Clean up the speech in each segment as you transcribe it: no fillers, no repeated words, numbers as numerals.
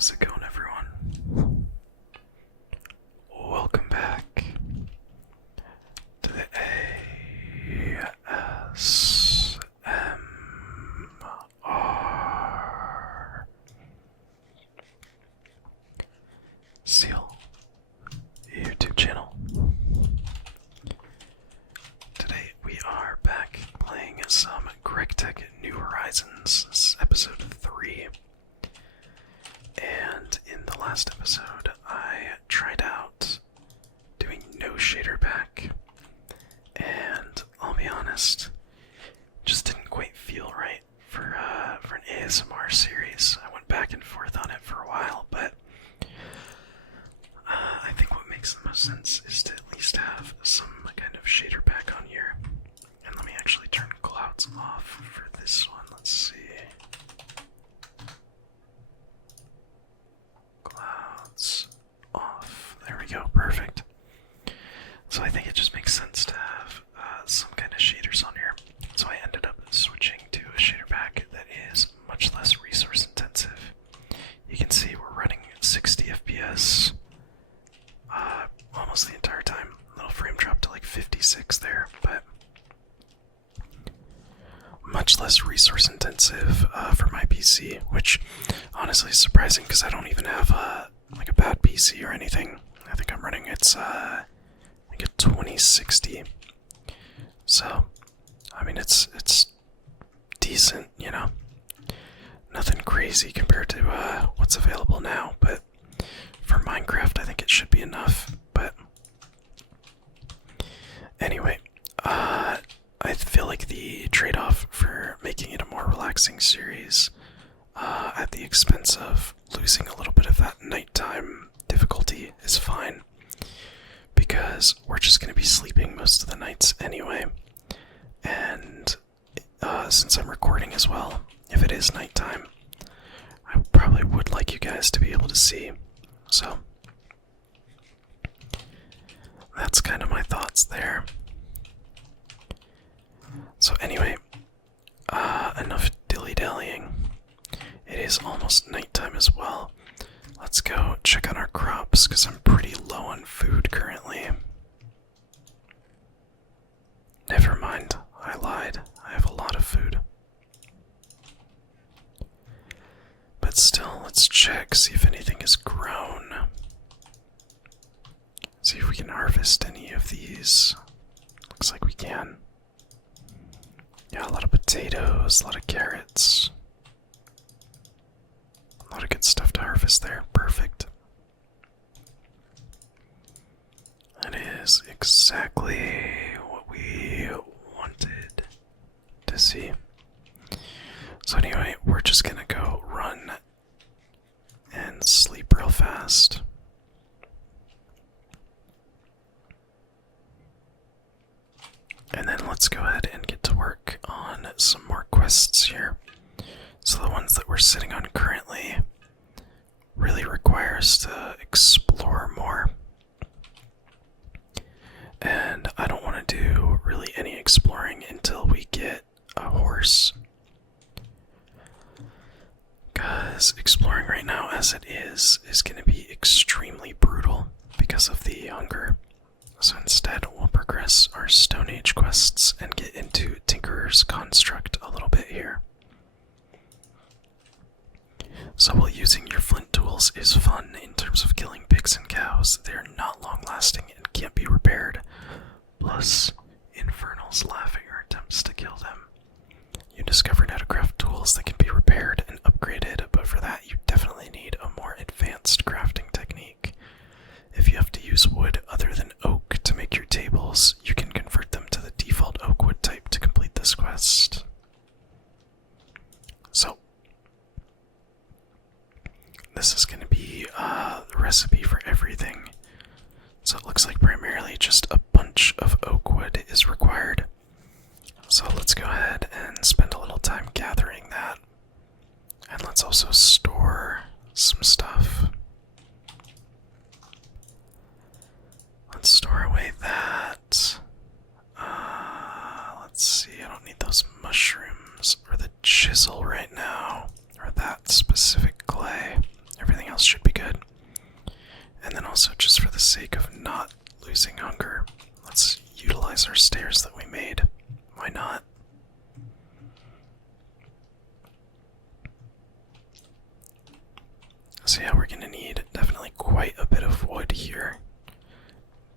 How's it going, everyone? Welcome back to the ASMR Seal YouTube channel. Today we are back playing some GregTech New Horizons. This is episode 3. And in the last episode, I tried out doing no shader pack, and I'll be honest, just didn't quite feel right for an ASMR series. I went back and forth on it for a while, but I think what makes the most sense is to at least have some kind of shader pack on here. And let me actually turn clouds off for this one. Let's see. Clouds off. There we go. Perfect. So I think it just makes sense to have some kind of shaders on here. So I ended up switching to a shader pack that is much less resource intensive. You can see we're running 60 FPS almost the entire time. Little frame drop to like 56 there, but much less resource intensive for my PC, which honestly is surprising because I don't even have like a bad PC or anything. I think I'm running it's like a 2060. So, I mean it's decent, you know. Nothing crazy compared to what's available now, but for Minecraft I think it should be enough. But anyway, I feel like the trade-off for making it a more relaxing series at the expense of losing a little bit of that nighttime difficulty is fine, because we're just going to be sleeping most of the nights anyway, and since I'm recording as well, if it is nighttime, I probably would like you guys to be able to see, so that's kind of my thoughts there. So anyway, enough dilly-dallying. It is almost nighttime as well. Let's go check on our crops, because I'm pretty low on food currently. Never mind, I lied. I have a lot of food. But still, let's check, see if anything is grown. See if we can harvest any of these. Looks like we can. Yeah, a lot of potatoes, a lot of carrots. A lot of good stuff to harvest there. Perfect. That is exactly what we wanted to see. So anyway, we're just gonna go run and sleep real fast. And then let's go ahead and get to work on some more quests here. So the ones that we're sitting on currently really require us to explore more. And I don't want to do really any exploring until we get a horse. Because exploring right now as it is going to be extremely brutal because of the hunger. So instead, we'll progress our Stone Age quests and get into Tinkerer's Construct a little bit here. So while using your flint tools is fun in terms of killing pigs and cows, they are not long lasting and can't be repaired. Plus, Infernals laugh at your attempts to kill them. You discovered how to craft tools that can be repaired and upgraded, but for that you definitely need a more advanced crafting technique. If you have to use wood other than oak to make your tables, you can convert them to the default oak wood type to complete this quest. So, this is going to be the recipe for everything. So it looks like primarily just a bunch of oak wood is required. So let's go ahead and spend a little time gathering that. And let's also store some stuff. Let's store away that. Let's see, I don't need those mushrooms or the chisel right now, or that specific clay. Everything else also, just for the sake of not losing hunger, let's utilize our stairs that we made. Why not? So yeah, we're gonna need definitely quite a bit of wood here,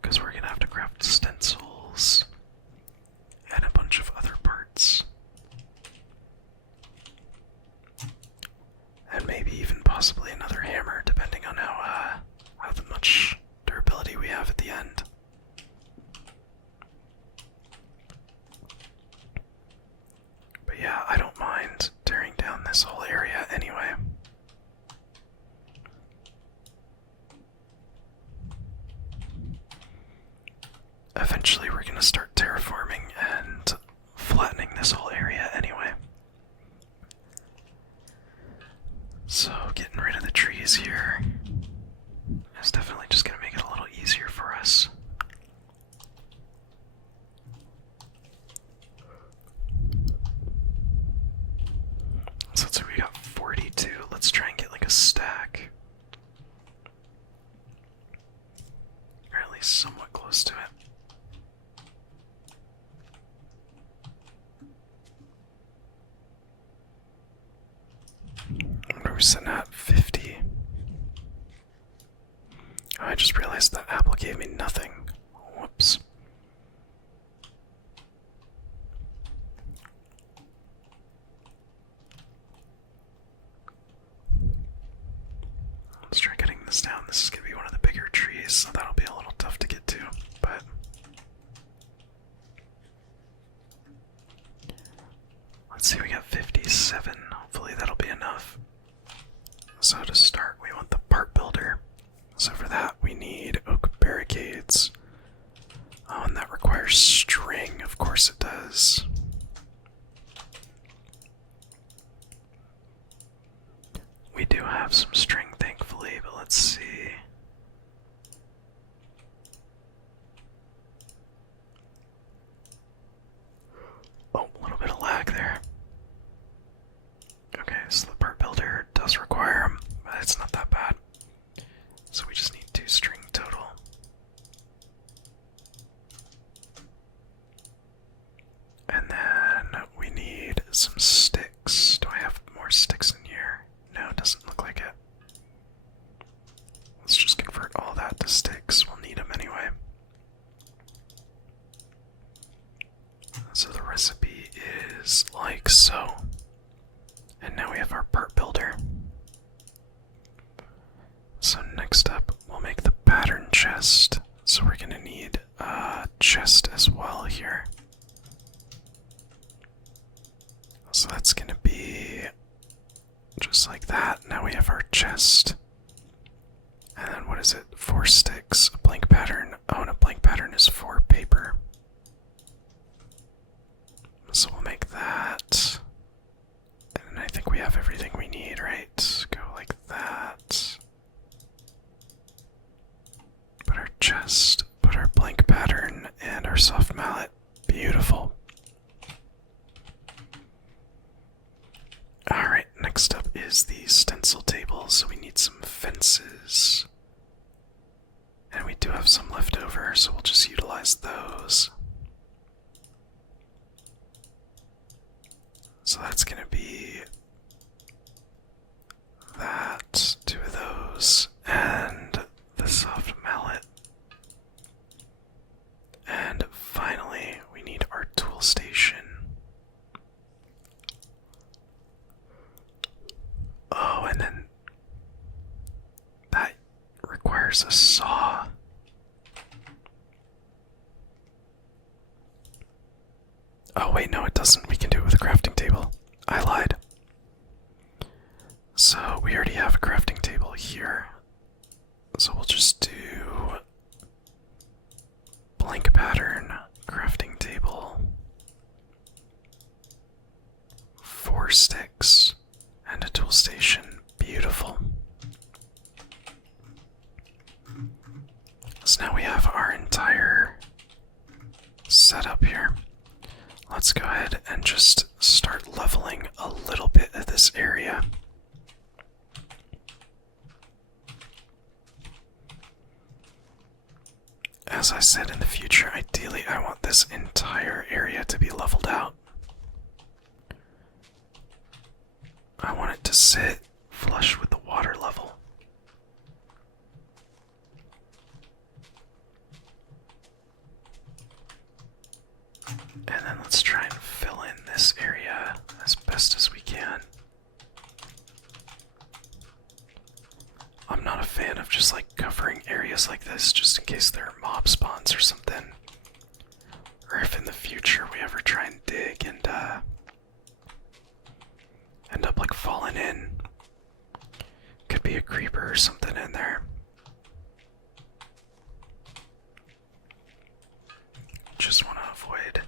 because we're gonna have to craft stencils and a bunch of other parts. And maybe even possibly another hammer, depending on how much durability we have at the end. But yeah, I don't mind tearing down this whole area anyway. Eventually we're going to start terraforming and flattening this whole area anyway. So getting rid of the trees here is definitely just going to make it a little easier for us. So let's say we got 42. Let's try and get like a stack. Or at least somewhat close to it. We're sitting at 50. Oh, I just realized that apple gave me nothing. Whoops. Let's try cutting this down. This is going to be one of the bigger trees, so that'll be a little tough to get to, but let's see, we got 57. Hopefully that'll be enough. So to start, we want the part builder. So for that, we need oak barricades. Oh, and that requires string. Of course it does. We do have some string, thankfully, but let's see. Oh, a little bit of lag there. Okay, so the part builder does require them, but it's not that bad. So we just need 2 string total. And then we need some sticks. Do I have more sticks in here? No, it doesn't look like it. Let's just convert all that to sticks. We'll need them anyway. So the recipe is like so. And now we have our part builder. So next up, we'll make the pattern chest. So we're gonna need a chest as well here. So that's gonna be just like that. Now we have our chest. And then what is it? 4 sticks, a blank pattern. Oh, and a blank pattern is 4 paper. So we'll make that. And I think we have everything we need, right? Go like that. Put our chest, put our blank pattern, and our soft mallet. Beautiful. Alright, next up is the stencil table, so we need some fences. And we do have some left over, so we'll just utilize those. So that's gonna be that, 2 of those, and the soft mallet. And finally, we need our tool station. Oh, and then that requires a saw. Oh wait, no it doesn't. We can do it with a crafting table. I lied. So we already have a crafting table here. So we'll just do blank pattern, crafting table, 4 sticks, and a tool station. Beautiful. So now we have our entire setup here. Let's go ahead and just start leveling a little bit of this area. as I said, in the future, ideally I want this entire area to be leveled out. I want it to sit flush with the water level. And then let's try and fill in this area as best as we can. I'm not a fan of just like covering areas like this just in case there are mob spawns or something. Or if in the future we ever try and dig and end up like falling in. Could be a creeper or something in there. Just want to avoid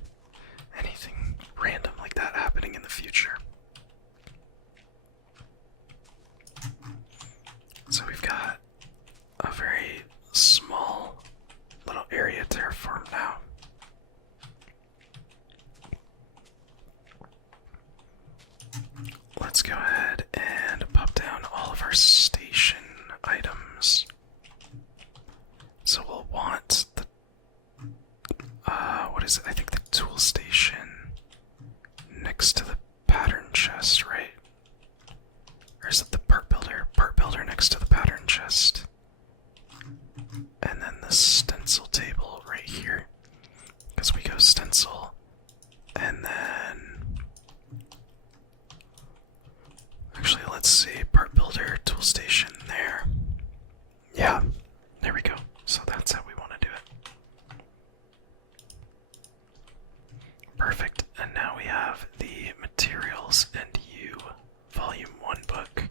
anything random like that happening in the future. So we've got a very small little area terraformed now. Let's go ahead and pop down all of our station items. So we'll want the what is it? I think the tool station next to the pattern chest, right? Or is it the part builder? Part builder next to the pattern chest. And then the stencil table right here. Because we go stencil. And then... Actually, let's see. Part builder, tool station there. Yeah, there we go. So that's how we want to do it. Perfect. And now we have the materials and you volume 1 book.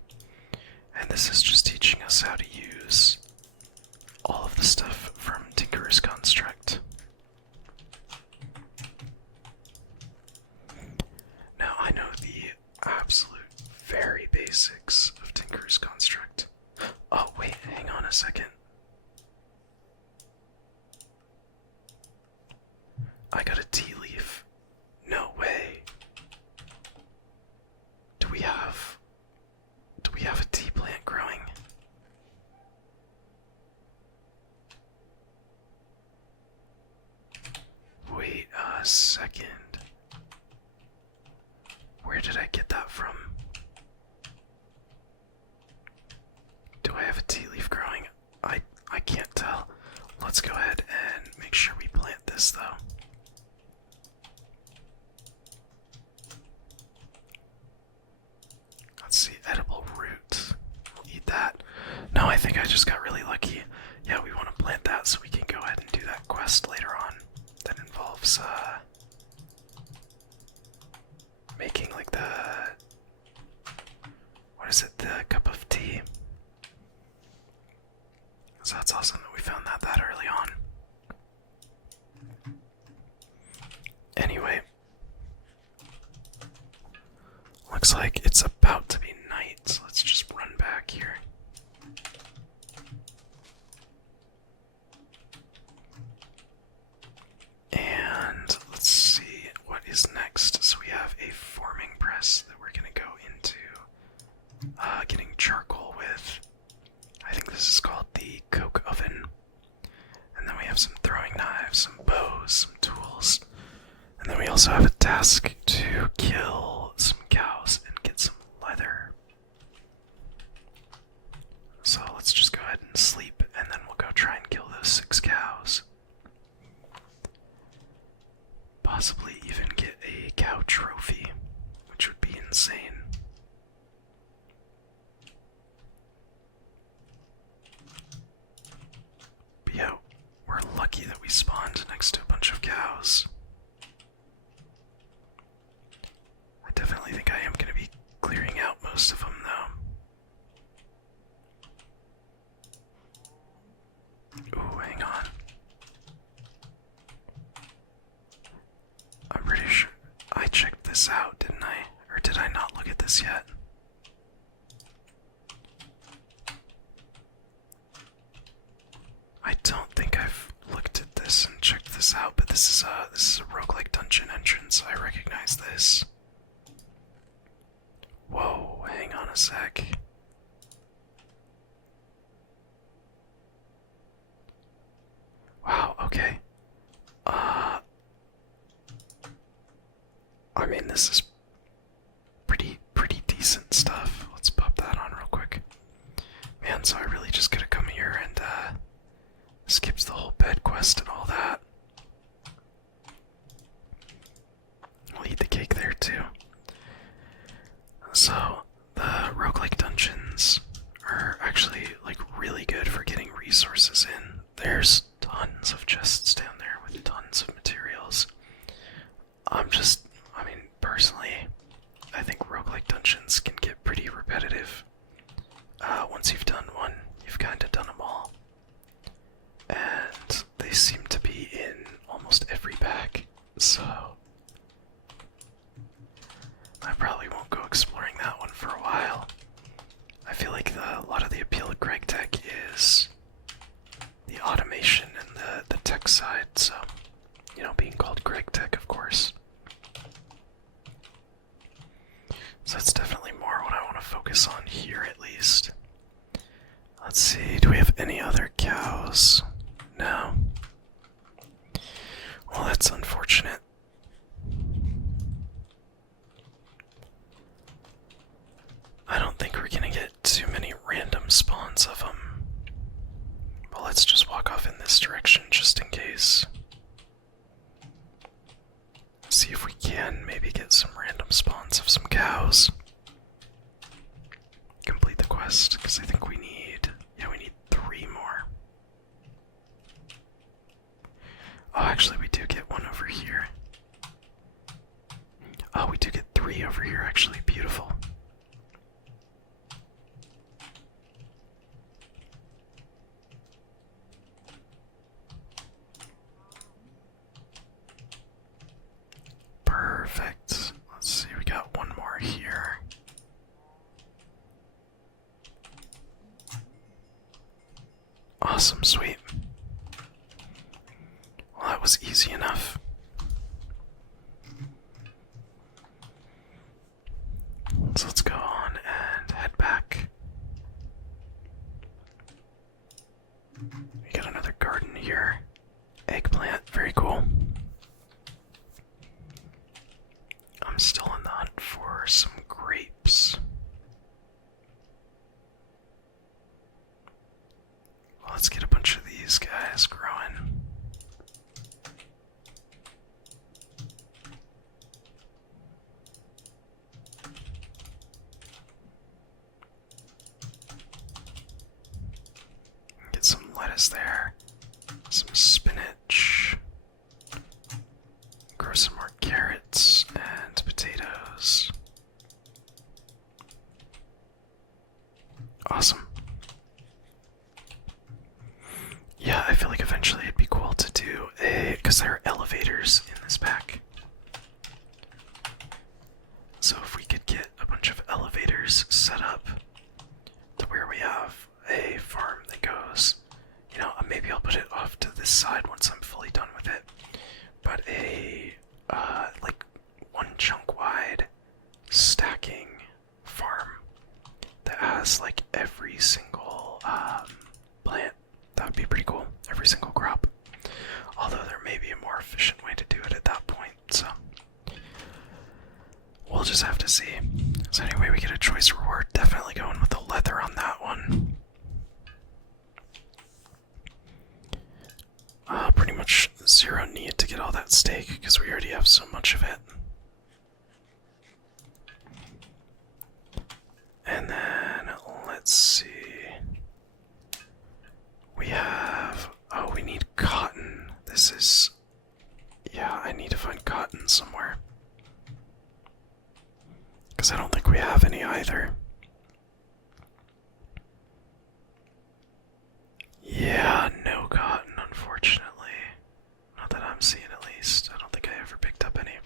And this is just teaching us how to use all of the stuff from Tinker's Construct. Now I know the absolute very basics of Tinker's Construct. Oh wait, hang on a second. I got a tea leaf. No way. Do we have a tea plant growing? Wait a second. Where did I get that from? Do I have a tea leaf growing? I can't tell. Let's go ahead and make sure we plant this though. Let's see, edible root. We'll eat that. No, I think I just got really lucky. Yeah, we want to plant that so we can go ahead and do that quest later on. That involves, making like the... What is it? The cup of tea. So that's awesome that we found that early on. Anyway. Looks like it's about to be night, so let's just run back here. And let's see what is next. So we have a forming press that we're going to go into getting charcoal with. I think this is called the coke oven. And then we have some throwing knives, some bows, some tools. And then we also have a task to kill some cows and get some leather. So let's just go ahead and sleep, and then we'll go try and kill those 6 cows. Possibly even get a cow trophy, which would be insane. But yeah, we're lucky that we spawned next to a bunch of cows. I definitely think I am going to be clearing out most of them, though. Ooh, hang on. I'm pretty sure I checked this out, didn't I? Or did I not look at this yet? I don't think I've looked at this and checked this out, but this is a roguelike dungeon entrance. I recognize this. Whoa, hang on a sec. Wow, okay. mean, this is pretty decent stuff. Let's pop that on real quick. Man, so I really just gotta come here and skips the whole bed quest and all that. I'll eat the cake there too. So the roguelike dungeons are actually like really good for getting resources in. There's tons of chests down there with tons of materials. I mean, personally, I think roguelike dungeons can get pretty repetitive. Once you've done one, you've kind of done them all. And they seem to be in almost every pack, so I probably won't go exploring that one for a while. I feel like a lot of the appeal of GregTech is the automation and the tech side, so, you know, being called GregTech, of course. So that's definitely more what I want to focus on here, at least. Let's see, do we have any other cows? No. Well, that's unfortunate. I don't think we're gonna get too many random spawns of them. But let's just walk off in this direction just in case. See if we can maybe get some random spawns of some cows. Complete the quest, because I think we need 3 more. Oh, actually we do get one over here. Oh, we do get 3 over here, actually. Beautiful. Perfect. Let's see, we got one more here. Awesome, sweet. Well, that was easy enough. So let's go on and head back. We got another garden here. Eggplant, very cool. I'm still on the hunt for some grapes. Well, let's get a bunch of these guys growing. Get some lettuce there, some spinach, grow some more carrots and potatoes. Awesome. Yeah, I feel like eventually it'd be cool to do because there are elevators in this pack. So if we could get a bunch of elevators set up to where we have a farm that goes, you know, maybe I'll put it off to this side once I'm fully done with it, but a like 1 chunk wide stacking farm that has like every single plant. That would be pretty cool. Every single crop. Although there may be a more efficient way to do it at that point, so we'll just have to see. So anyway, we get a choice reward. Definitely going with the leather on that one. Pretty much 0 need to get all that steak because we already have so much of it. And then let's see. We have, oh, we need cotton. This is, yeah, I need to find cotton somewhere. Because I don't think we have any either. Yeah, no cotton, unfortunately. Not that I'm seeing, at least. I don't think I ever picked up any.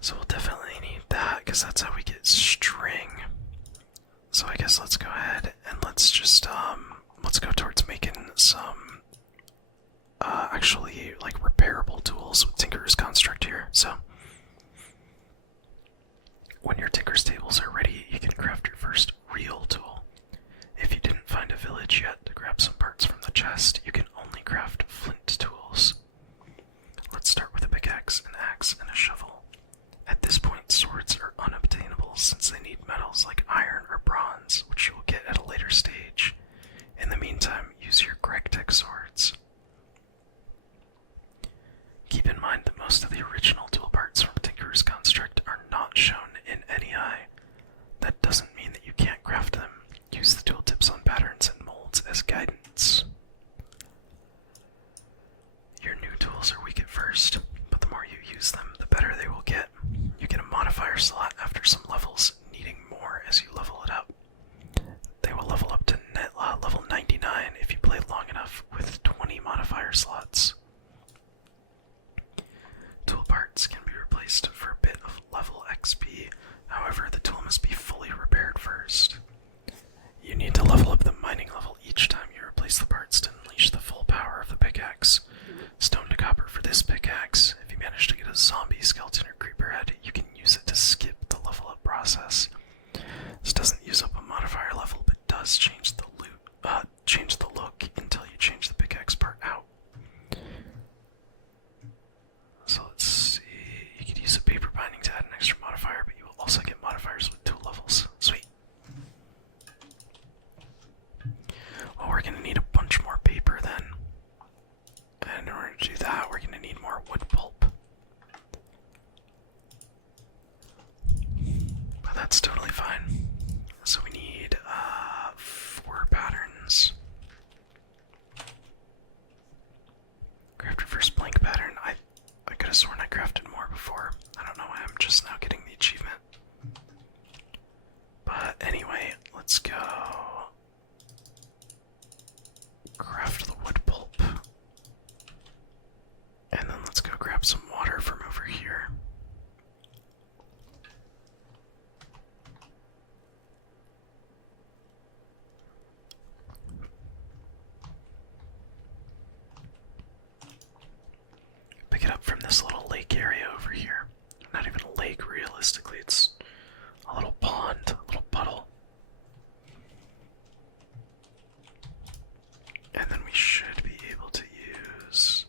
So we'll definitely need that, because that's how we get string. So I guess let's go ahead and let's just, let's go towards making some, actually, like, repairable tools with Tinker's Construct here. So when your Tinker's tables are ready, you can craft your first real tool. If you didn't find a village yet to grab some parts from the chest, you can only craft flint tools. Let's start with a pickaxe. stage. In the meantime, use your GregTech swords. Keep in mind that most of the original tool parts from Tinker's Construct are not shown in NEI. That doesn't mean that you can't craft them. Use the tooltips on patterns and molds as guidance. Your new tools are weak at first, but the more you use them, the better they will get. You get a modifier slot after some levels, needing more as you level it up. They will level up to level 99 if you play long enough with 20 modifier slots. Tool parts can be replaced for a bit of level XP, however the tool must be fully repaired first. You need to level up the mining level each time you replace the parts to unleash the full power of the pickaxe. Stone to copper for this pickaxe. If you manage to get a zombie, skeleton, or creeper head, you can use it to skip the level up process. This doesn't use up a modifier level, but does change the look until you change the pickaxe part out. So let's see, you could use a paper binding to add an extra modifier, but you will also get modifiers with tool levels. Sweet. Well, we're going to need a bunch more paper then. And in order to do that, we're going to need more wood pulp. But that's totally fine. So we need 4 patterns. Craft your first blank pattern. I could have sworn I crafted more before. I don't know why I'm just now getting the achievement. But anyway, let's go craft the wood pulp. And then let's go grab some water from over here. Pick it up from this little lake area over here. Not even a lake, realistically, it's a little pond, a little puddle. And then we should be able to use...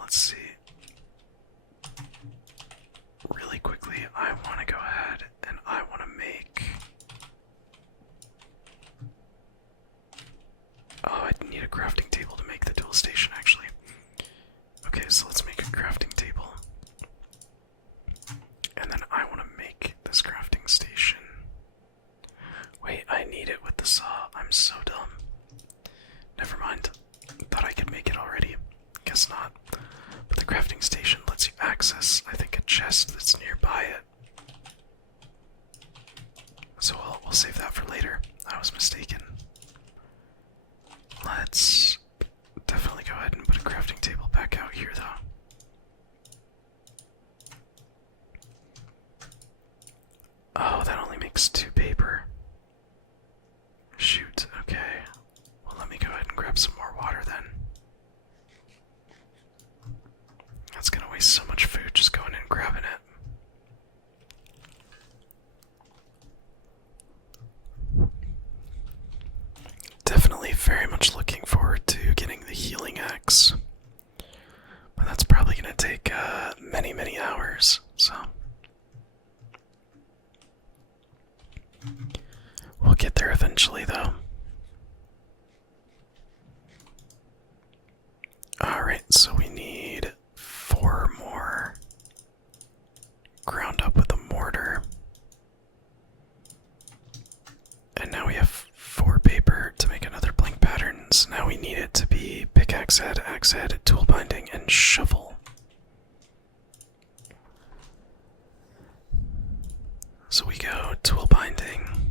let's see. Really quickly, I want to go ahead and I want to make... Oh, I need a crafting table to make the dual station, actually. Okay, so let's make a crafting table. And then I want to make this crafting station. Wait, I need it with the saw. I'm so dumb. Never mind. Thought I could make it already. Guess not. But the crafting station lets you access, I think, a chest that's nearby it. So we'll save that for later. I was mistaken. Let's definitely go ahead and put a crafting table back out here, though. Oh, that only makes 2 paper. Shoot, okay. Well, let me go ahead and grab some more water then. That's gonna waste so much food just going in and grabbing it. Definitely very much looking forward to getting the healing axe. But that's probably gonna take many, many hours, so. We'll get there eventually, though. Alright, so we need 4 more ground up with a mortar. And now we have 4 paper to make another blank pattern. So now we need it to be pickaxe head, axe head, tool binding, and shovel. So we go tool binding,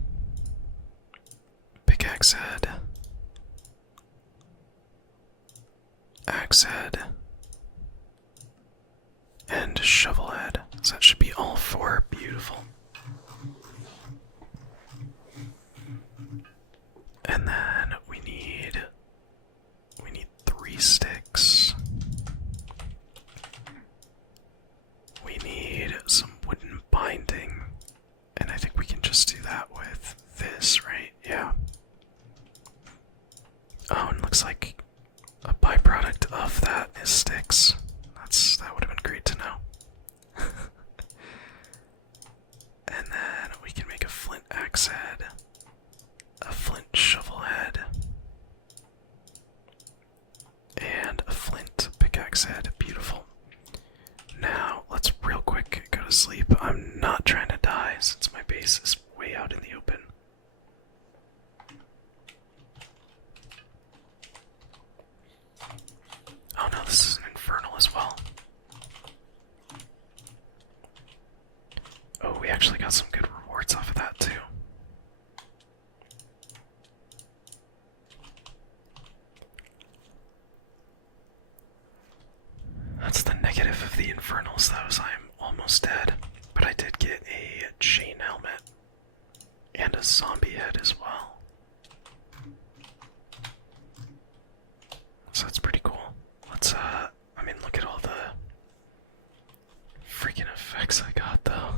pickaxe head, axe head, and shovel head. So that should be all 4. Beautiful. And then we need 3 sticks. We need some wooden binding. And I think we can just do that with this, right? Yeah. Oh, and it looks like a byproduct of that is sticks. That would have been great to know. to sleep. I'm not trying to die since my base is way out in the open. Oh no, this is an infernal as well. Oh, we actually got some good rewards off of that too. That's the negative of the infernals though, is I'm almost dead. But I did get a chain helmet and a zombie head as well. So that's pretty cool. Let's I mean, look at all the freaking effects I got though.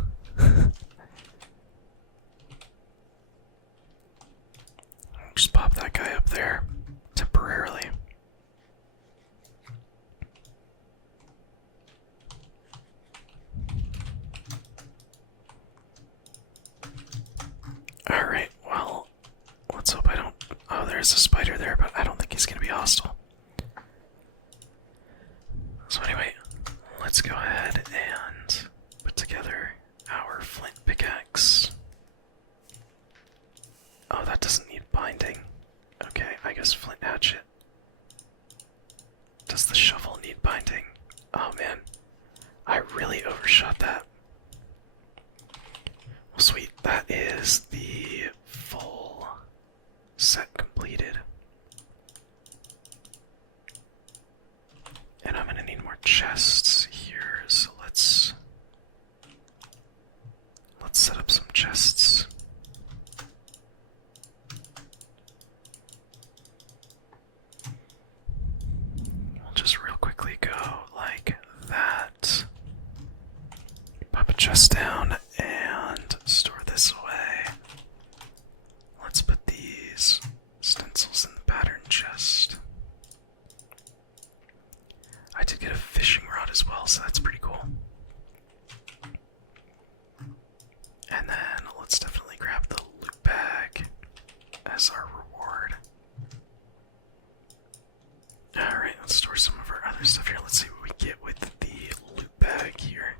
Just pop that guy up there temporarily. Alright, well, let's hope I don't. Oh, there's a spider there, but I don't think he's gonna be hostile. So, anyway, let's go ahead and put together our flint pickaxe. Oh, that doesn't need binding. Okay, I guess flint hatchet. Does the shovel need binding? Oh man, I really overshot that. Well, sweet, that is the full set completed. And I'm gonna need more chests here, so let's set up some chests. We'll just real quickly go like that. Pop a chest down and store this away. Let's put these stencils in the pattern chest. I did get a fishing rod as well, so that's pretty cool. And then let's definitely grab the loot bag as our reward. Alright, let's store some of our other stuff here. Let's see what we get with the loot bag here.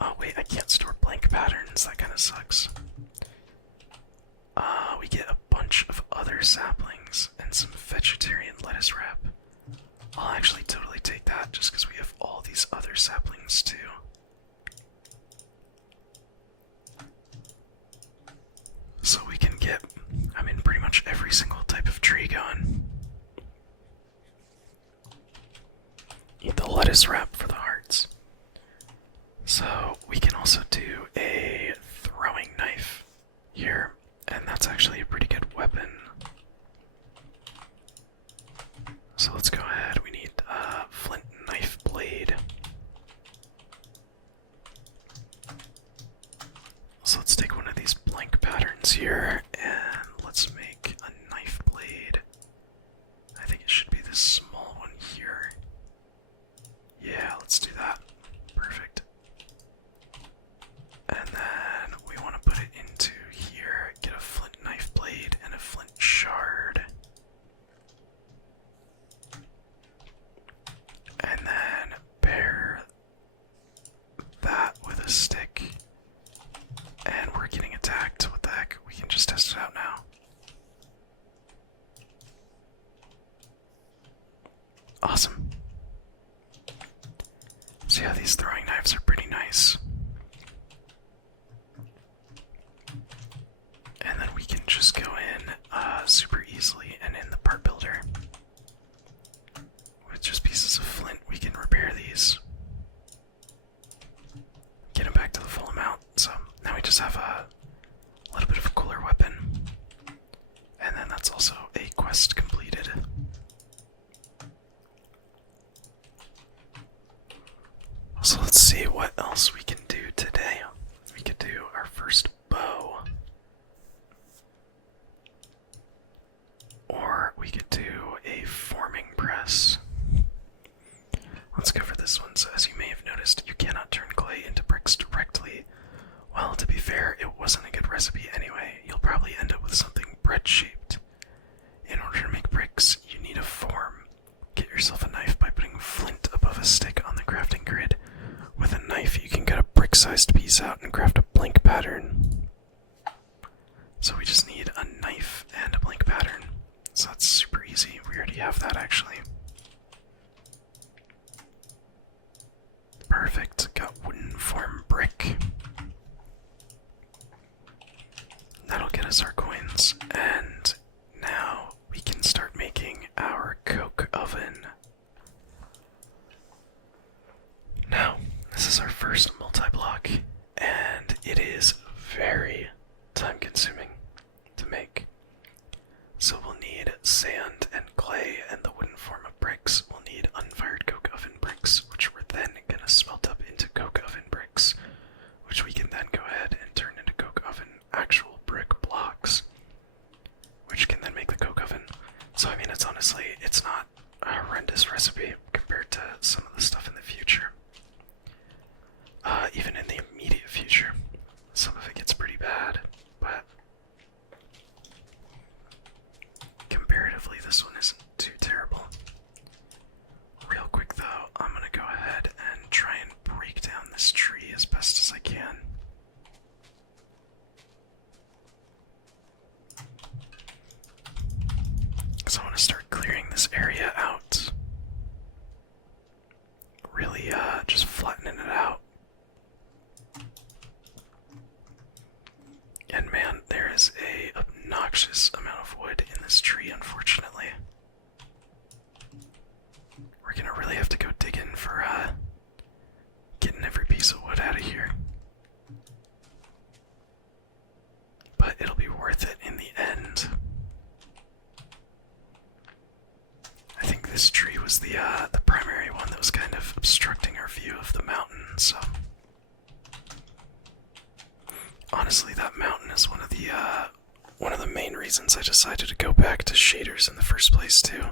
Oh wait, I can't store blank patterns, that kinda sucks. We get a bunch of other saplings and some vegetarian lettuce wrap. I'll actually totally take that just because we have all these other saplings too. So we can get, I mean, pretty much every single type of tree going. Eat the lettuce wrap for the hearts. So we can also do a throwing knife here, and that's actually a pretty good weapon. So let's go ahead, we need a flint knife blade. So let's take one of these blank patterns here, and let's make a knife blade. I think it should be this small one here. Yeah, let's do that. Perfect. And then we want to put it into here, get a flint knife blade and a flint shard. And then pair that with a stick. And we're getting attacked. What the heck? We can just test it out now. Awesome. So yeah, these throwing knives are pretty nice. And then we can just go in super easily and in the part builder. With just pieces of flint, we can repair these. Get them back to the full amount. So now we just have a little bit of a cooler weapon. And then that's also a quest completed. So let's see what else we can do today. We could do our first bow. Or we could do a forming press. Let's go for this one. So as you may have noticed, you cannot turn clay into bricks directly. Well, to be fair, it wasn't a good recipe anyway. You'll probably end up with something bread-shaped. In order to make bricks, you need a form. Get yourself a knife by putting flint above a stick on the crafting grid. With a knife, you can cut a brick sized piece out and craft a blink pattern. So we just need a knife and a blink pattern. So that's super easy. We already have that actually. Perfect. Got wooden form brick. That'll get us our coins. And now we can start making our coke oven. Now, this is our first multi-block, and it is very time-consuming to make. So we'll need sand and clay and the wooden form of bricks. We'll need unfired coke oven bricks, which we're then going to smelt up into coke oven bricks, which we can then go ahead and turn into coke oven actual brick blocks, which can then make the coke oven. So I mean, it's honestly, it's not a horrendous recipe compared to some of the stuff in the future. Even in the immediate future, some of it gets pretty bad, but comparatively this one isn't too terrible. Real quick though, I'm gonna go ahead and try and break down this tree as best as I can. Because I want to start clearing this area out. Really, just flattening it out. And man, there is a obnoxious amount of wood in this tree, unfortunately. We're gonna really have to go digging for, getting every piece of wood out of here. But it'll be worth it in the end. I think this tree was the primary one that was kind of obstructing our view of the mountain, so... Honestly, that mountain is one of the main reasons I decided to go back to shaders in the first place, too.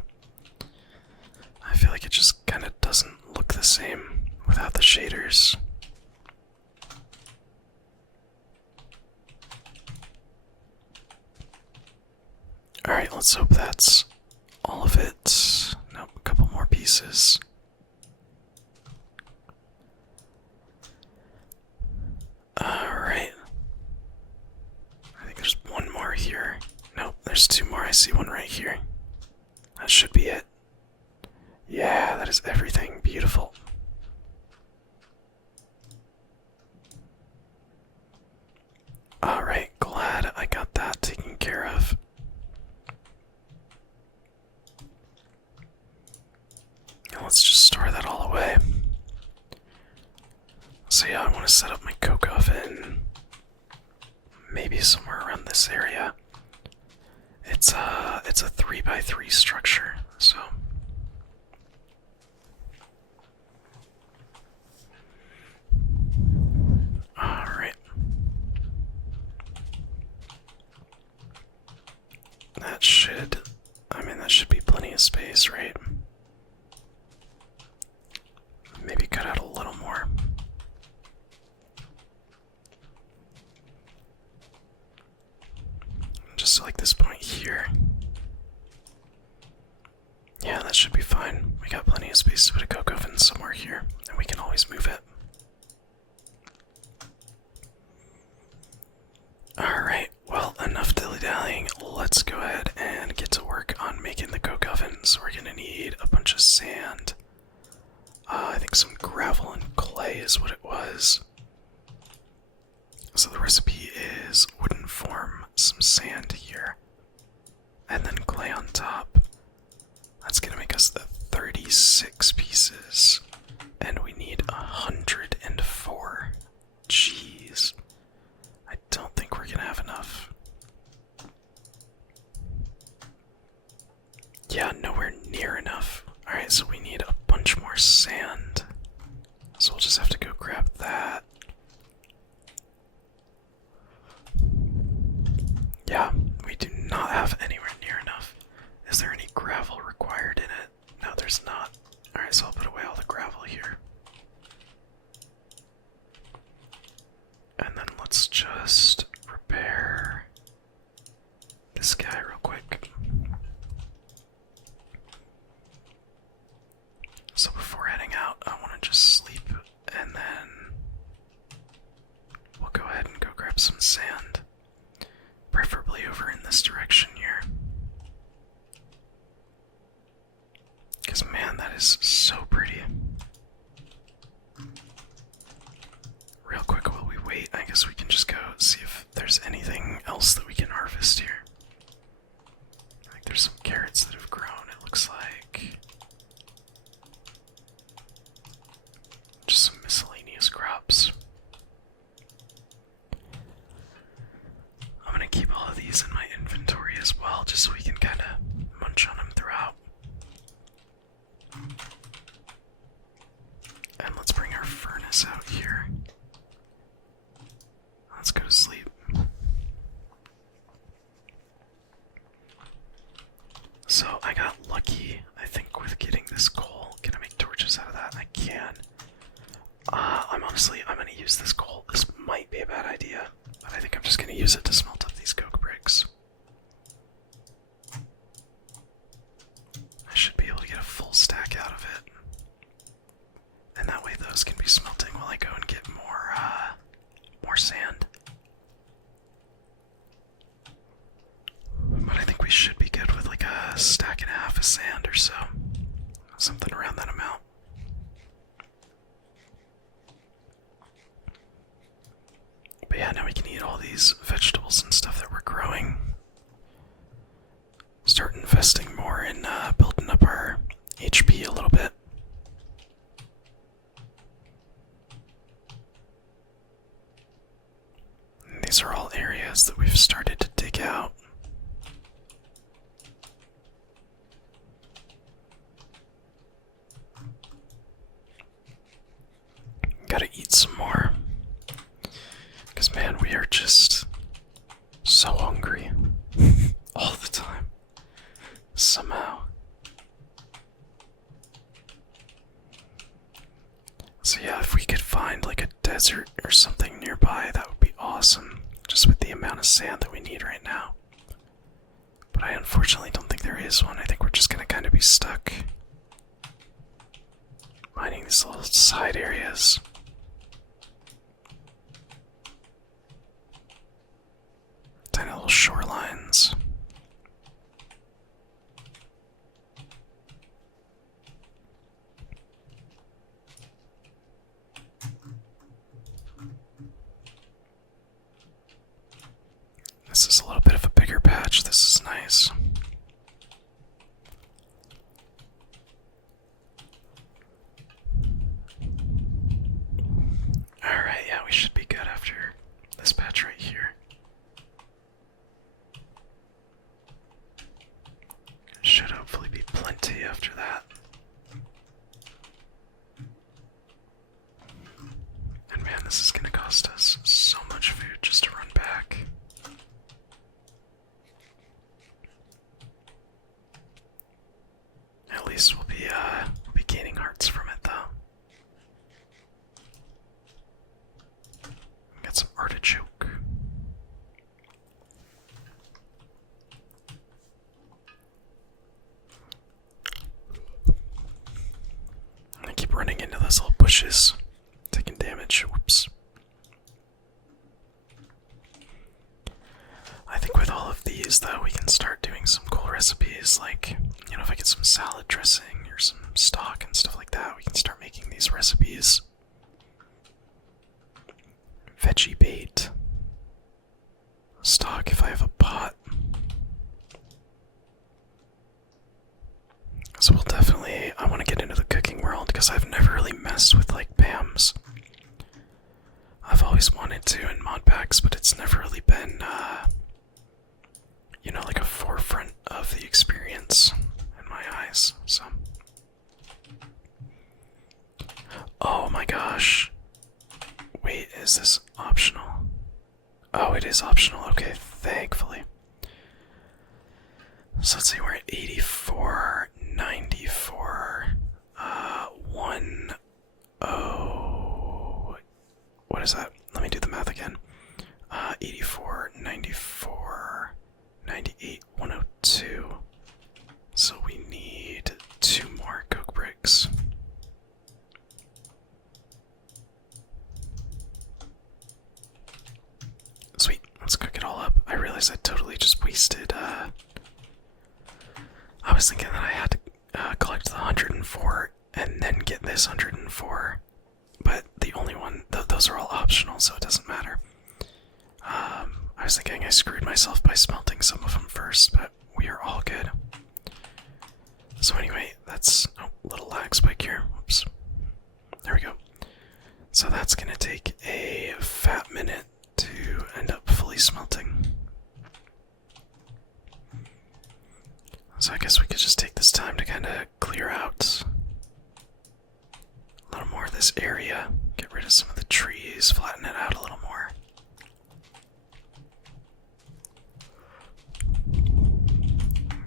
I feel like it just kind of doesn't look the same without the shaders. Alright, let's hope that's all of it. Nope, a couple more pieces. Alright. I think there's one more here. Nope, there's two more. I see one right here. That should be it. Yeah, that is everything. Beautiful. Alright, glad I got that taken care of. Now let's just store that all away. So yeah, I want to set up my coke oven maybe somewhere around this area. It's a 3x3 structure, so alright. That should be plenty of space, right? Maybe cut out a little more. Just like this point here. Yeah, that should be fine. We got plenty of space to put a coke oven somewhere here, and we can always move it. Alright, well, enough dilly-dallying. Let's go ahead and get to work on making the coke oven. So we're gonna need a bunch of sand. I think some gravel and clay is what it was. So the recipe is wooden form, some sand here, and then clay on top. That's gonna make us the 36 pieces, and we need 104. Jeez. I don't think we're gonna have enough. Yeah, nowhere near enough. Alright, so we need a bunch more sand. So we'll just have to go grab that. Yeah, we do not have anywhere near enough. Is there any gravel required in it? No, there's not. Alright, so I'll put away all the gravel. us out here. Let's go to sleep. So I got lucky, I think, with getting this coal. Can I make torches out of that? I can. I'm gonna use this coal. This might be a bad idea, but I think I'm just gonna use it to smelt up these coke bricks. I should be able to get a full stack out of it. And that way those can be smelting while I go and get more sand. But I think we should be good with like a stack and a half of sand or so. Something around that amount. But yeah, now we can eat all these vegetables and stuff that we're growing. Start investing more in building up our HP a little bit. And these are all areas that we've started to dig out. Gotta eat some more. Because, man, we are just so hungry all the time. Somehow. So, yeah, if we could find like a desert or something nearby, that would be awesome. Just with the amount of sand that we need right now. But I unfortunately don't think there is one. I think we're just gonna kind of be stuck mining these little side areas. Tiny little shorelines. This is a little bit of a bigger patch. This is nice. Alright, yeah, we should be good after this patch right here. Should hopefully be plenty after that. And man, this is gonna cost us so much food just to run back. At least we'll be gaining hearts from it though. Got some artichoke. I keep running into those little bushes, taking damage. Whoops. I think with all of these, though, we can start doing some cool recipes. Like, you know, if I get some salad dressing or some stock and stuff like that, we can start making these recipes. Veggie bait. Stock if I have a pot. So we'll definitely, I want to get into the cooking world because I've never really messed with like BAMs. I've always wanted to in mod packs, but it's never really been, you know, like a forefront of the experience in my eyes, so. Oh my gosh. Wait, is this optional? Oh, it is optional, okay, thankfully. So let's see, we're at 84, 94, 10. What is that? Let me do the math again. 84, 94, 98, 102. So we need 2 more coke bricks. Sweet, let's cook it all up. I realized I totally just wasted, I was thinking that I had to collect the 104 and then get this 104, but the only one, those are all optional, so it doesn't matter. I was thinking I screwed myself by smelting some of them first, but we are all good. So anyway, that's, oh, little lag spike here, whoops. There we go. So that's gonna take a fat minute to end up fully smelting. So I guess we could just take this time to kind of clear out a little more of this area, Get rid of some of the trees, flatten it out a little more.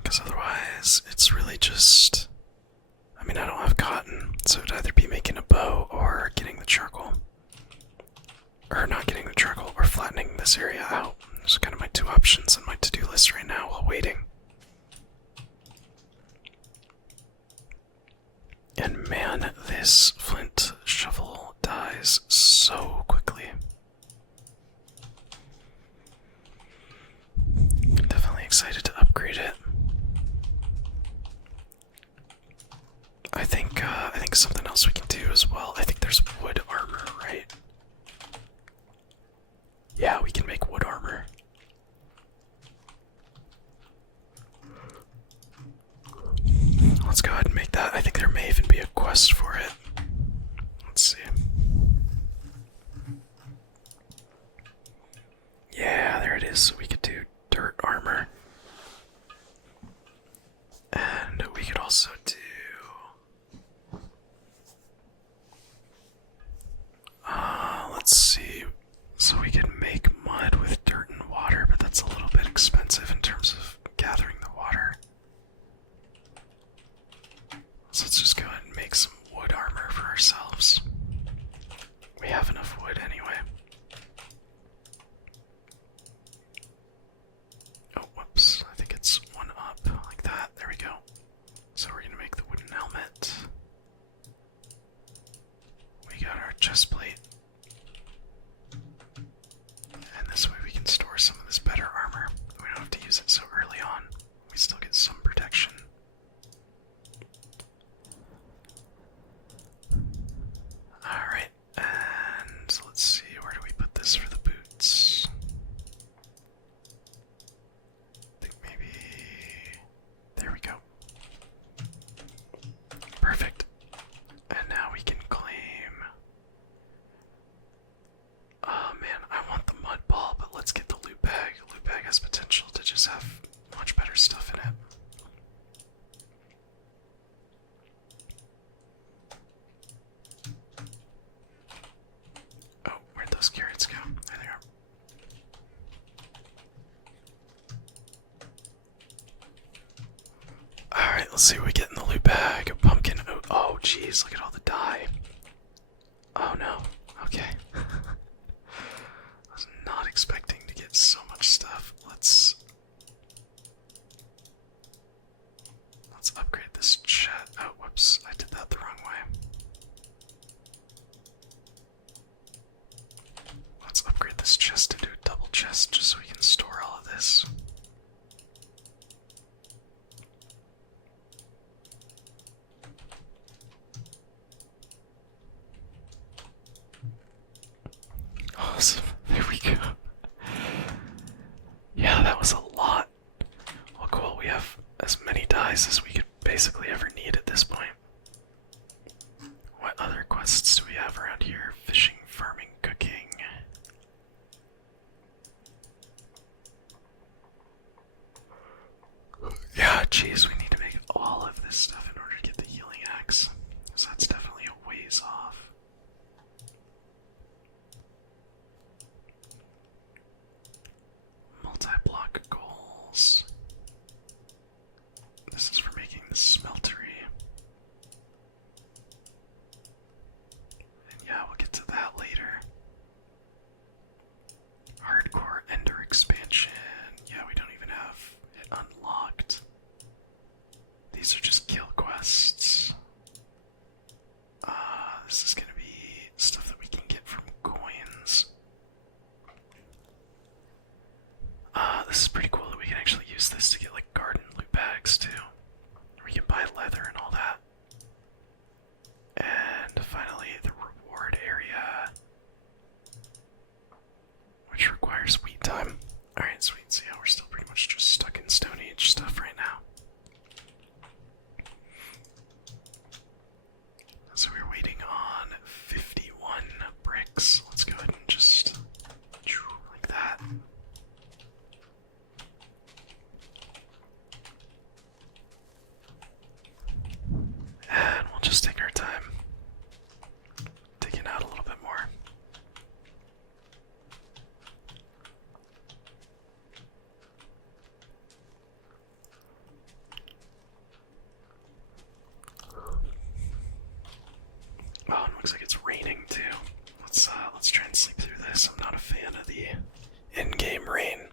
Because otherwise, it's really just... I mean, I don't have cotton, so it'd either be making a bow or getting the charcoal. Or not getting the charcoal, or flattening this area out. Those are kind of my two options on my to-do list right now while waiting. And man, this flint shovel dies so quickly. Definitely excited to upgrade it. I think something else we can do as well. I think there's wood armor, right? Yeah, we can make wood armor. Let's go ahead and make that. I think there may even be a quest for it. Let's see. Yeah, there it is. So we could do dirt armor. And we could also do... let's see. So we could make mud with dirt and water, but that's a little bit expensive in terms of gathering the water. So let's just go ahead and make some wood armor for ourselves. We have enough wood anyway. Oh, whoops. I think it's one up, like that. There we go. So we're gonna make the wooden helmet. We got our chest plate. And this way we can store some of this better armor. We don't have to use it so early on. We still get some protection. Alright, and let's see, where do we put this for the boots? I think maybe... there we go. Perfect. And now we can claim... oh man, I want the mud ball, but let's get the loot bag. Loot bag has potential to just have much better stuff in it. Oh, where'd those carrots go? There they are. Alright, let's see what we get in the loot bag. Pumpkin oat. Oh, jeez, look at all the dye. Oh no. Okay. I was not expecting to get so much stuff. Let's upgrade this chat. Oh, whoops, I did that the wrong way. Let's upgrade this chest into a double chest just so we can store all of this. Awesome. There we go. Yeah, that was a lot. Well, cool. We have as many dyes as we could basically ever need at this point. What other quests do we have around here? Fishing, farming, cooking. Yeah, jeez, we need to make all of this stuff in order to get the healing axe. So that's definitely a ways off. Multi-block goals. This is for making the smeltery. And yeah, we'll get to that later. Hardcore Ender expansion. Yeah, we don't even have it unlocked. These are just kill quests. This is gonna be stuff that we can get from coins. This is pretty cool that we can actually use this to get like garden loot bags too. We can buy leather and all that. And finally, the reward area, which requires wheat time. Alright, sweet. So yeah, we're still pretty much just stuck in Stone Age stuff right now. So we're waiting on 51 bricks. Let's go ahead and just like that. And we'll just take our time digging out a little bit more. Looks like it's raining too. Let's try and sleep through this. I'm not a fan of the in-game rain.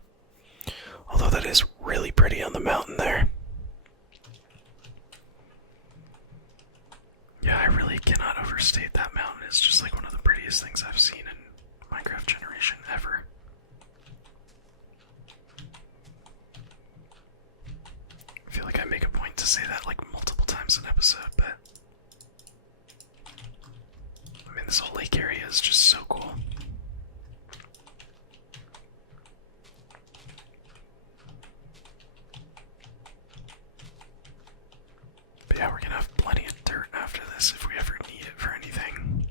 Although that is really pretty on the mountain there. Yeah, I really cannot overstate that mountain. It's just like one of the prettiest things I've seen in Minecraft Generation ever. I feel like I make a point to say that like multiple times an episode, but I mean, this whole lake area is just so cool. But yeah, we're gonna have plenty of dirt after this if we ever need it for anything.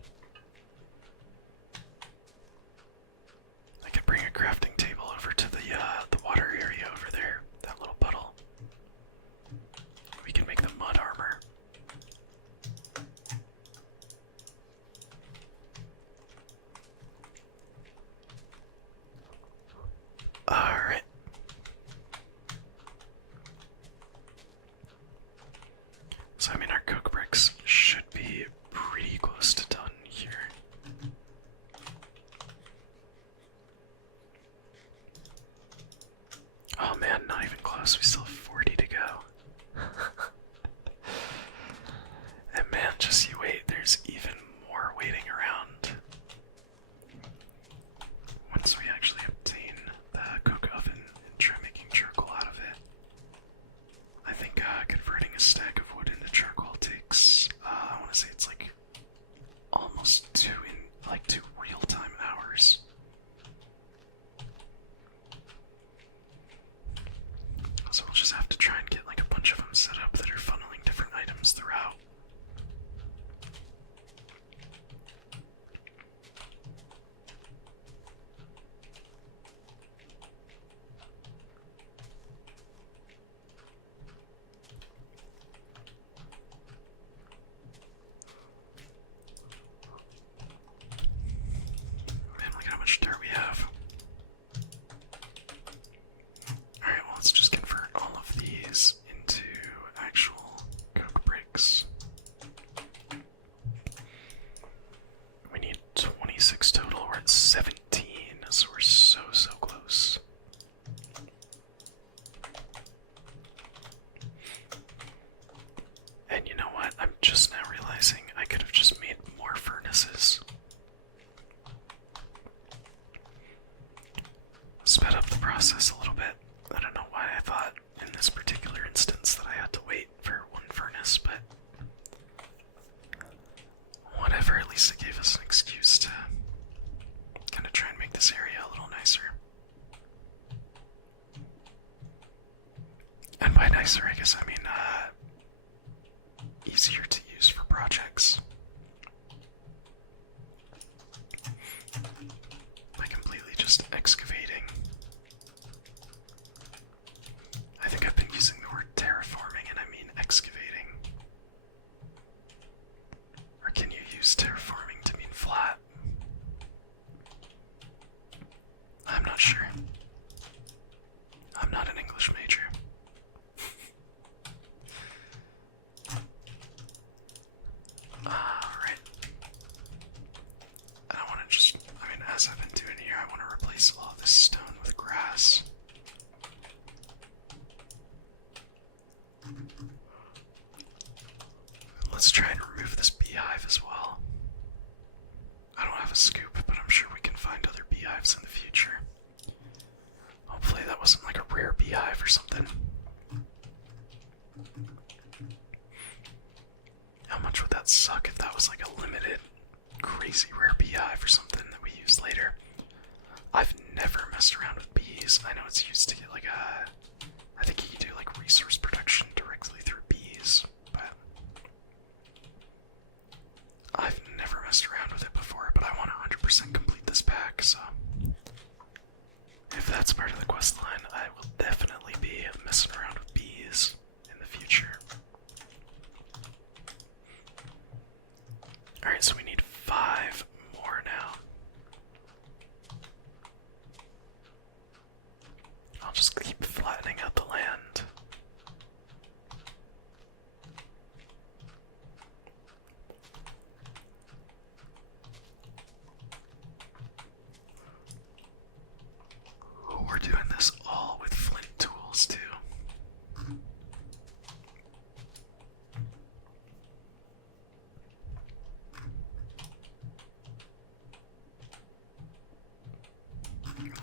I could bring a crafting table over to the water area over there, that little puddle. We can make the mud armor. Alright. So I mean our coke bricks should be pretty close to done here. Oh man, not even close. We still have 40 to go. And man, just you wait, there's even more waiting around. Once we actually obtain the coke oven and try making charcoal out of it, I think converting a stack of wood into charcoal takes, I want to say it's like almost 2 real-time hours. So we'll just have to try and get like a bunch of them set up that are funneling different items throughout. Man, look at how much dirt we have. Alright, well, let's just convert all of these into actual coke bricks. We need 26 total, we're at 17, so we're so close. And you know what? I'm just now realizing I could have just made more furnaces. Sped up the process a little bit. I don't know why I thought in this particular instance that I had to wait for one furnace, but whatever, at least it gave us an excuse to kind of try and make this area a little nicer. And by nicer, I guess I mean easier to use for projects. By completely just excavating. I think I've been using the word terraforming and I mean excavating. Or can you use terraforming to mean flat? I'm not sure. I'm not an English major. Alright. And I want to just, I mean, as I've been doing here, I want to replace all of this stone with grass. Let's try and remove this beehive as well. I don't have a scoop, but I'm sure we can find other beehives in the future. Hopefully that wasn't like a rare beehive or something. How much would that suck if that was like a limited, crazy rare beehive or something that we use later? I've never messed around with bees. I know it's used to get like I think you can do like resource production directly through bees, but I've never messed around with it before, but I want to 100% complete this pack, so if that's part of the quest line, I will definitely be messing around with bees in the future. Alright, so we need 5 more now. I'll just keep flattening out the land.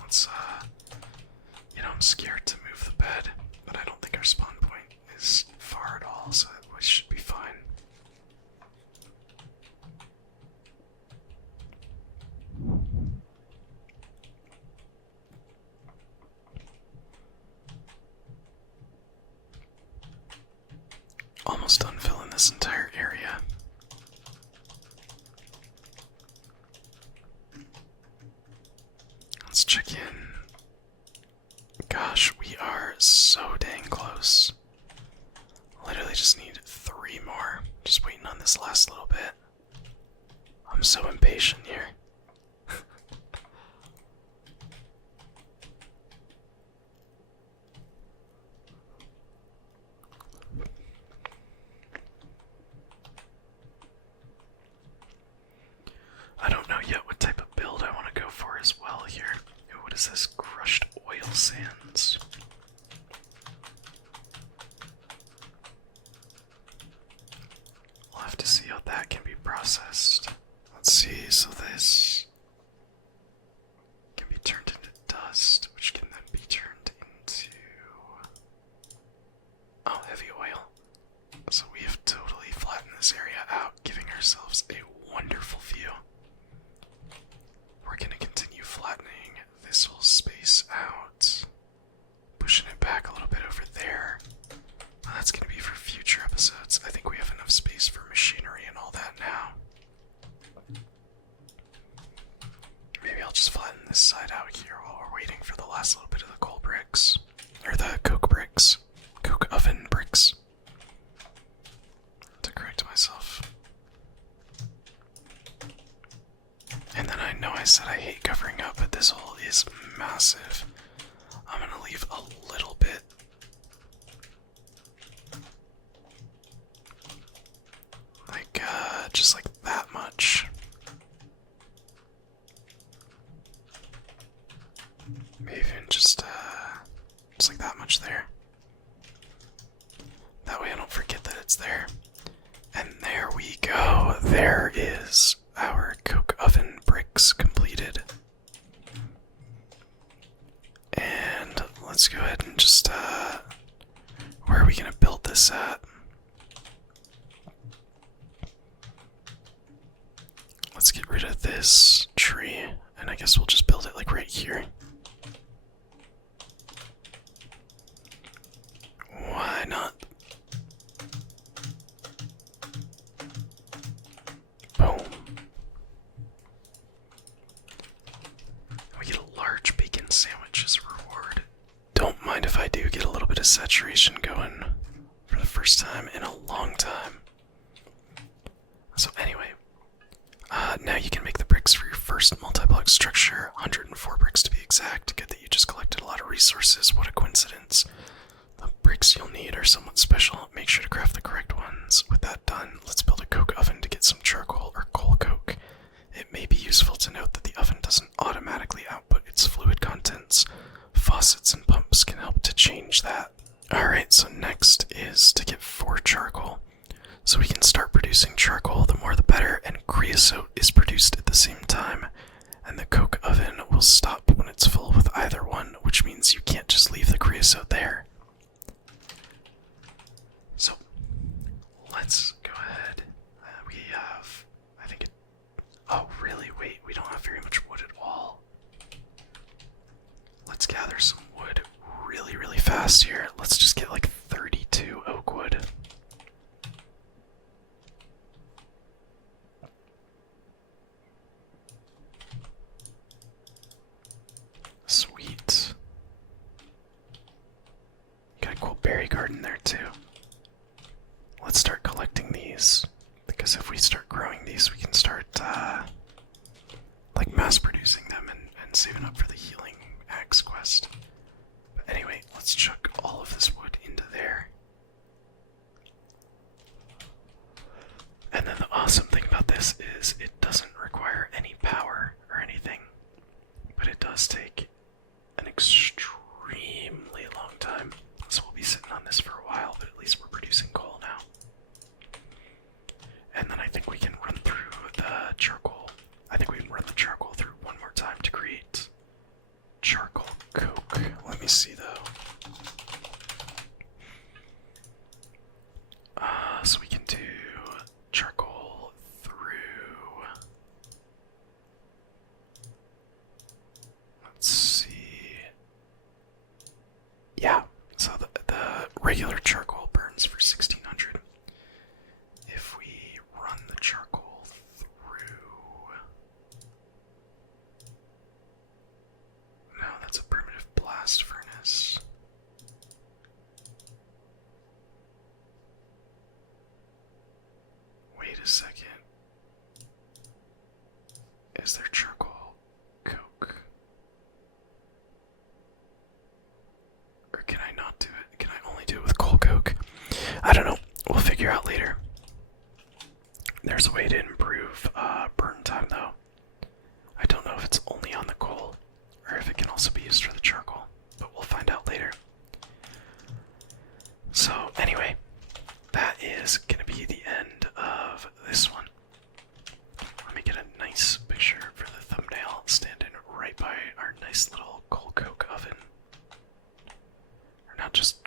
Let's, I'm scared to move the bed, but I don't think our spawn point is far at all, so we should be fine. Almost done filling this entire area. Let's check in. Gosh, we are so dang close. Literally just need 3 more. Just waiting on this last little bit. I'm so impatient here. I don't know yet what type of build I want to go for as well here. Ooh, what is this? Crushed oil sands. We'll have to see how that can be processed. Let's see, so this can be turned into dust, which can then be turned into heavy oil. So we have totally flattened this area out, giving ourselves a wonderful view. We're gonna continue flattening this whole space out, pushing it back a little bit over there. Well, that's gonna be for future episodes. I think we have enough space for machinery and all that now. Maybe I'll just flatten this side out here while we're waiting for the last little bit of the coal bricks. Or the coke bricks. Coke oven bricks. To correct myself. And then I know I said I hate covering up, but this hole is massive. I'm gonna leave a little bit. Like, just like that much. Maybe even just like that much there. That way I don't forget that it's there. And there we go. There is our coke oven bricks completed. And let's go ahead and just, where are we gonna build this at? Let's get rid of this tree, and I guess we'll just build it like right here. Why not? Boom. We get a large bacon sandwich as a reward. Don't mind if I do get a little bit of saturation going for the first time in a long time. So anyway, now you can make the bricks for your first multi-block structure. 104 bricks to be exact. Good that you just collected a lot of resources. What a coincidence. The bricks you'll need are somewhat special. Make sure to craft the correct ones. With that done, let's build a coke oven to get some charcoal or coal coke. It may be useful to note that the oven doesn't automatically output its fluid contents. Faucets and pumps can help to change that. Alright, so next is to get 4 charcoal. So we can start producing charcoal, the more the better, and creosote is produced at the same time. And the coke oven will stop when it's full with either one, which means you can't just leave the creosote there. So, let's go ahead. We have, I think it, oh really, wait, we don't have very much wood at all. Let's gather some wood really, really fast here. Let's just get like 32 oak wood. Sweet. Got a cool berry garden there too. Let's start collecting these, because if we start growing these, we can start like mass producing them and saving up for the healing axe quest. But anyway, let's chuck all of this wood into there. And then the awesome thing about this is it doesn't require any power or anything, but it does take an extremely long time. So we'll be sitting on this for a while, but at least we're producing coal now. And then I think we can run through the charcoal. I think we can run the charcoal through one more time to create charcoal coke. Let me see though. So we can do charcoal through. Let's see. Yeah, so the regular charcoal burns for 1600. If we run the charcoal through. No, that's a primitive blast furnace. Wait a second. Is there charcoal coke? Or can I not do it? Can I only do it with coal coke? I don't know. We'll figure out later. There's a way to improve burn time though. I don't know if it's only on the coal or if it can also be used for the charcoal, but we'll find out later. So anyway, that is gonna be the end of this one. Let me get a nice picture for the thumbnail standing right by our nice little coal coke oven. Or not just